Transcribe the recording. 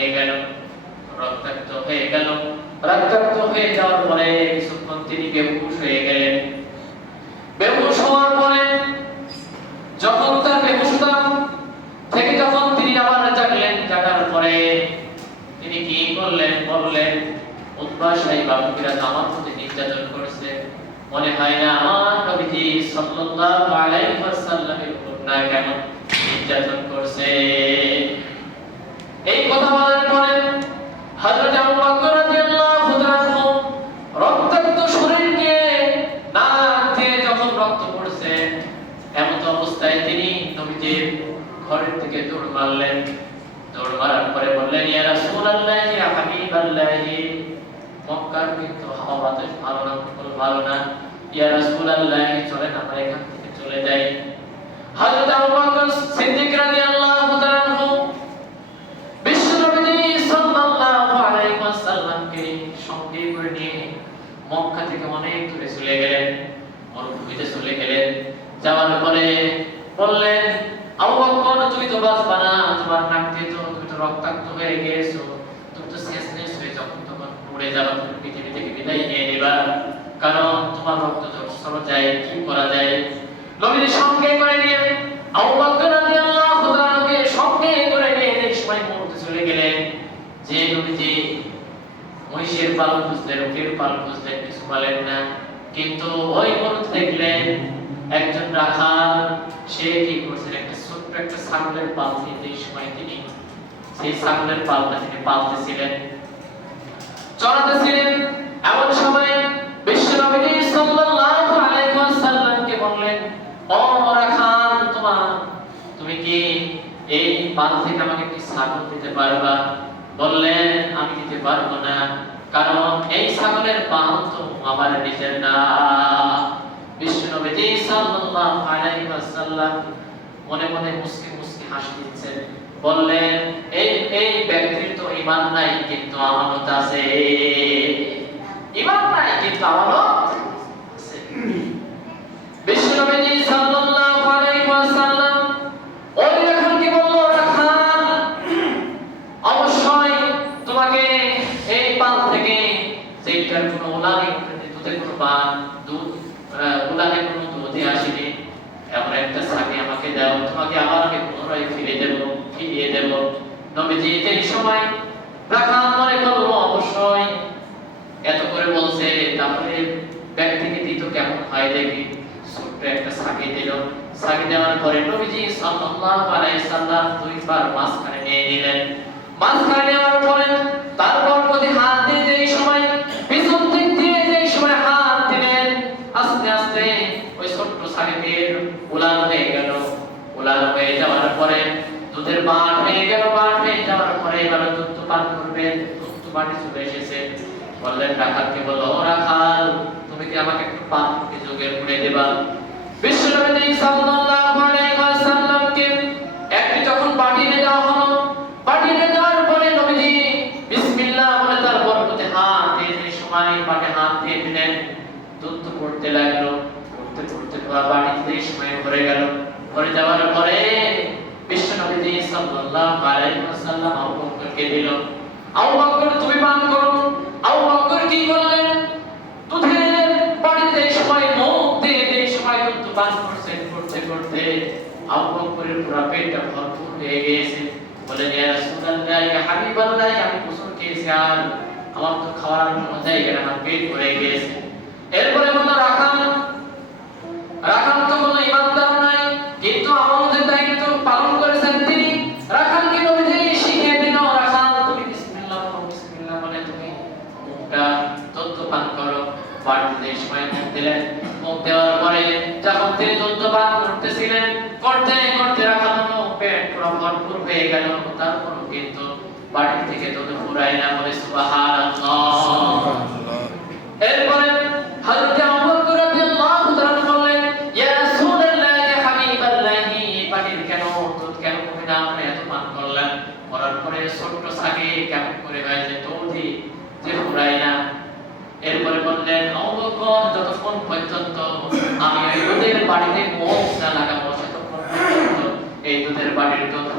হয়ে গেল। রক্তাক্ত হয়ে গেল। রক্তাক্ত হয়ে যাওয়ার পরে কিছুক্ষণ তিনি বেহুশ হয়ে গেলেন। বেহুশ হওয়ার পরে যখন তার বেহুশতা থেকে যখন তিনি আবার জাগলেন, জাগার পরে তিনি কি করলেন, বললেন উতবা সাহেব আবুকিরা আমার প্রতি নির্যাতন করেছে মনে হয় না, আমার নবীজি সাল্লাল্লাহু আলাইহি ওয়াসাল্লামের উপর না কেন নির্যাতন করছে এই কথা বলার পরে হযরত আবু বকর রাদিয়াল্লাহু তাআলা রক্তাক্ত শরীর নিয়ে নাক দিয়ে যখন রক্ত পড়ছে এমন অবস্থায় তিনি নবীজির ঘরের থেকে দৌড় মারলেন, দৌড় মারার পরে বললেন, ইয়া রাসূলুল্লাহ, ইয়া হাবিবাল্লাহ। মক্কার কিন্তু হাওয়া বাতাস ভালো না ফুল ভালো না। ইয়া রাসূলুল্লাহ, চলেন, আমরা এখান থেকে চলে যাই। হযরত আবু বকর সিদ্দিক রাদিয়াল্লাহু তাআলা আনহু বিশ্বনবী সাল্লাল্লাহু আলাইহি ওয়াসাল্লামকে সঙ্গে করে নিয়ে মক্কা থেকে অনেক দূরে চলে গেলেন মরুভূমিতে চলে গেলেন যাওয়ার পরে বললেন আবু বকর তুমি তো বাঁচবা না তোমার নাক তো তুমি রক্তাক্ত হয়ে গিয়েছো তুমি তো শেষনেস হয়ে যখন তখন পড়ে যাবা পৃথিবী থেকে বিদায় নিয়ে নেবা কারণ তোমার রক্ত ঝরসর যায় কি করা যায় নবীর সঙ্গে করে নিয়ে আবু বকর রাদিয়াল্লাহু তাআলাকে সঙ্গে করে নিয়ে এই সময় মরতে চলে গেলেন যে নবীজি মহিষের পাল খুঁজলেন উটের পাল খুঁজলেন কিছু পালেন না কিন্তু ওই মরুত দেখলেন একজন রাখাল সে কি করছেন একটা একটা ছাগলের পাল দিয়ে এই সময় তিনি সেই ছাগলের পালটা তিনি পালতেছিলেন। চড়াতেছিলেন এমন সময় বিশ্বনবী সাল্লাল্লাহু আলাইহি ওয়াসাল্লামকে বললেন, ও রাখাল তোমার, তুমি কি এই পাল থেকে আমাকে কি ছাগল দিতে পারবা? বললেন, আমি দিতে পারব না, কারণ এই ছাগলের পাল তো আমার নিজের না। বিশ্বনবী সাল্লাল্লাহু আলাইহি ওয়াসাল্লাম মনে মনে মুস্কি মুস্কি হাসি দিচ্ছেন বললেন এই এই ব্যক্তির তো ঈমান নাই, কিন্তু আমানত আছে। ঈমান নাই, কিন্তু আমানত আছে। বিশ্বনবী সাল্লাল্লাহু আলাইহি ওয়াসাল্লাম ওই রাখালকে বলল রাখাল অবশ্যই তোমাকে এই পাল থেকে সেইটার কোনো উলানে দুধে কোনো পা দুধ উলানে কোনো দুধে আসেনি। এমন একটা ছাগি আমাকে দাও তোমাকে আবার আমি পুনরায় ফিরে দেব, ফিরিয়ে দেব। নবীজি এই সময় রাখাল মনে করল অবশ্যই এত করে বলছে, তাহলে ব্যক্তিকে দিত কেমন হয় দেখি। ছোট্ট একটা ছাগি দিল। ছাগি দেওয়ার পরে নবীজি সাল্লাল্লাহু আলাইহি সাল্লাম দুইবার মাঝখানে নিয়ে নিলেন। মাঝখানে নেওয়ার পরে তারপর প্রতি ছোট্ট ছাগিটির উলান হয়ে গেল। উলান হয়ে যাওয়ার পরে দুধের বাট হয়ে গেল, বাট হয়ে যাওয়ার পরে এবার দুধ তো পান করবে দুধ তো বাড়ি চলে এসেছে। বললেন রাখালকে বলল, ও রাখাল, তুমি কি আমাকে একটু পান যোগের করে দেবা? বিশ্বনবী সাল্লাল্লাহু আলাইহি ওয়াসাল্লামকে একটি যখন পাঠিয়ে দেওয়া হলো পাঠিয়ে দেওয়ার পরে নবীজি বিসমিল্লাহ বলে তার বরকতে হাত দিয়ে সেই সময় পাটে হাত দিয়ে দিলেন দুধ তো পড়তে লাগল পড়তে পড়তে পুরো বাড়িতে এই সময় ভরে গেল। ভরে যাওয়ার পরে বিশ্বনবী সাল্লাল্লাহু আলাইহি ওয়াসাল্লাম আবু দিল, আবু তুমি পান করো। আবু কি করলেন? দুধের বাড়িতে সময় মুখ দিয়ে এই সময় দুধ পান করছেন করতে করতে আবু পুরো পেটটা ভরপুর হয়ে গিয়েছে। বলে, ইয়া রাসূলুল্লাহ, ইয়া হাবিবাল্লাহ, আমি গোসল খেয়েছি আর আমার তো খাওয়ার কোনো জায়গা আমার পেট ভরে গিয়েছে। এরপরে বলল, রাখাল রাখাল তো কোনো ইমানদার নাই, কিন্তু আমাদের দায়িত্ব পালন করেছেন তিনি। রাখালকে নবীজি শিখিয়ে দিল, রাখাল, তুমি বিসমিল্লাহ বলো, বিসমিল্লাহ বলে তুমি মুখটা তত্ত্ব পান করো। বাড়িতে সময় মুখ দিলেন। মুখ দেওয়ার পরে যখন তিনি তত্ত্ব পান করতেছিলেন, করতে করতে রাখাল পেট পুরো ভরপুর হয়ে গেল। তারপরও কিন্তু বাড়ি থেকে দুধ ফুরাই না বলে, সুবহানাল্লাহ। না এত পান করলাম। করার পরে ছোট্ট সাগে কেমন করে ভাই যে দৌড়ি যে ঘুরাই না এরপরে বললেন আবু যতক্ষণ পর্যন্ত আমি দুধের বাড়িতে মুখ না লাগাবো, ততক্ষণ পর্যন্ত এই দুধের বাড়ির দুধ